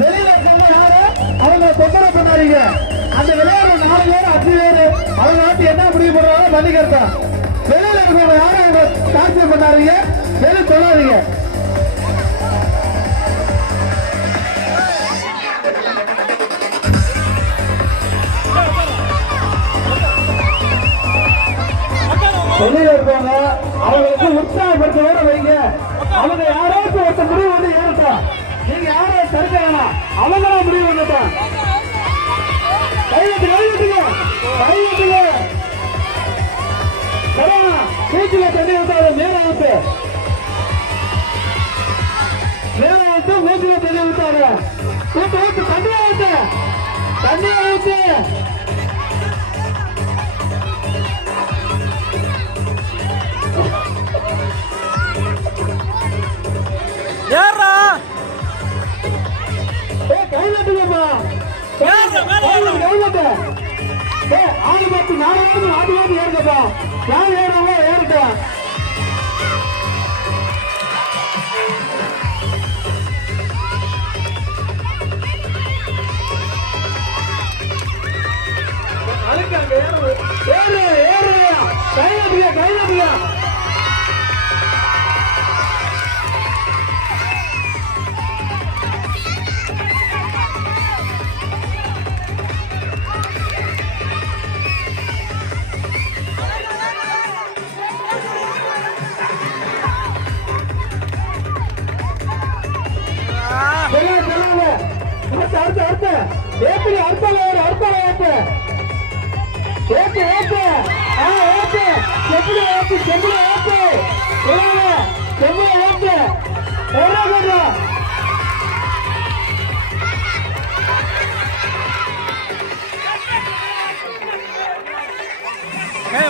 வெளியில இருக்கவங்க யாரு அவங்க தொந்தரவு பண்ணாதீங்க. அந்த விளையாடுற 4 பேர் 5 பேரு அவங்க வந்து என்ன முடிவு பண்றாங்க பண்ணிக்கிறதா. வெளியில இருக்கவங்க யாரும் அவங்க டார்ச்சர் பண்ணாதீங்க, வெளியே சொல்லாதீங்க. வெளியில இருக்கவங்க அவங்களுக்கு உற்சாகப்படுத்த வைங்க. அவங்க யாராச்சும் ஒருத்த முடிவு வந்து ஏறட்டும். நீங்க யாரும் தடுக்க வேணாம், அவங்களும் முடிவு வந்துட்டோம். கையெழுத்து கையெழுத்துங்க கையெழுத்துங்க. மூச்சுல தண்ணி விட்டாரு, நேரம் விட்டு மூச்சுல தண்ணி விட்டாரு. ஊத்து ஊத்து தண்ணியா ஊத்து தண்ணியா ஊத்து. ஏறா கையிலட்டுங்கப்பா, கையிலட்டு. ஆளு பார்த்து 4 பேருக்கு ஏறுங்கப்பா. யார் ஏறாமோ ஏறிட்டோம். ஏறு ஏறு கையிலட்டுங்க கையிலட்டுங்க.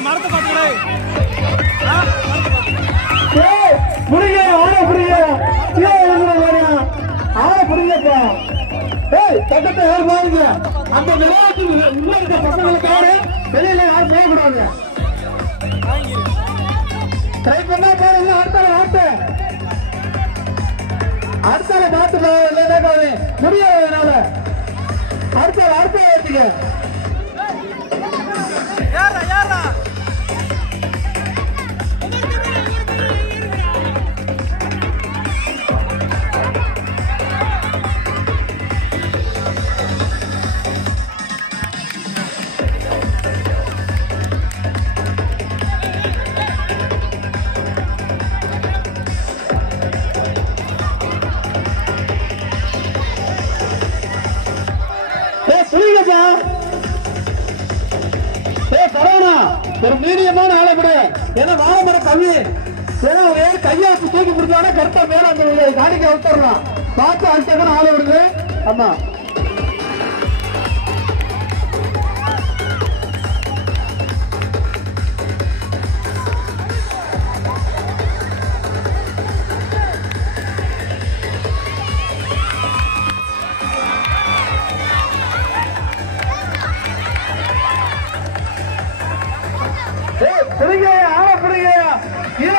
மரத்தை பார்த்து புரியுங்க ஆளை புரியுங்க ஆளை புரியுங்கப்பா. சட்டத்தை யார் பாருங்க. அந்த விளையாட்டு உள்ள இருக்க பசங்களுக்காக வெளியில யாரும் போகக்கூடாது. ட்ரை பண்ணா பாருங்க. அடுத்தால பார்த்து முடியாது. என்னால அடுத்த ஏற்றுங்க. ஒரு மீடியமான ஆளப்படு. ஏன்னா வாழமரம் கம்மி. ஏன்னா கையை தூக்கி பிடிச்சாலும் கரெக்டா மேல அந்த காணிக்க விட்டுறலாம். பார்த்து அடிச்சாதான் ஆளை விடுது. ஆமா புரியுங்க ஆளை புரியுங்க. கீழே